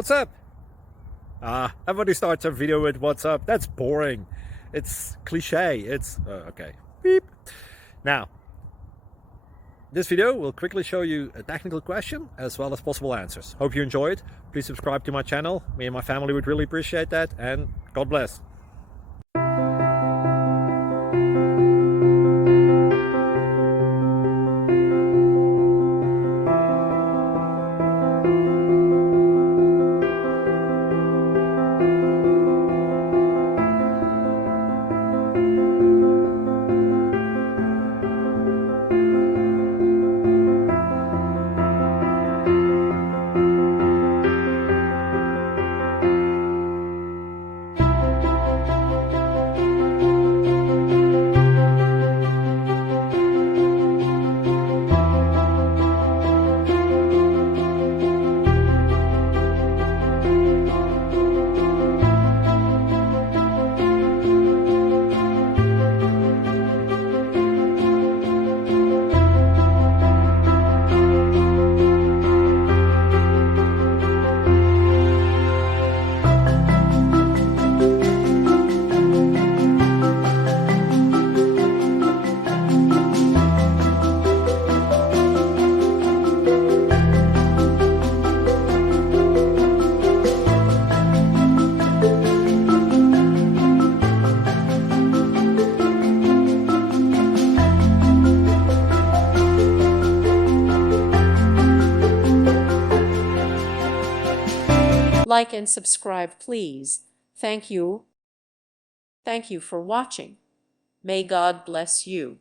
What's up? Everybody starts a video with what's up. That's boring. It's cliche. It's okay. Beep. Now, this video will quickly show you a technical question as well as possible answers. Hope you enjoyed. Please subscribe to my channel. Me and my family would really appreciate that, and God bless. Like and subscribe, please. Thank you. Thank you for watching. May God bless you.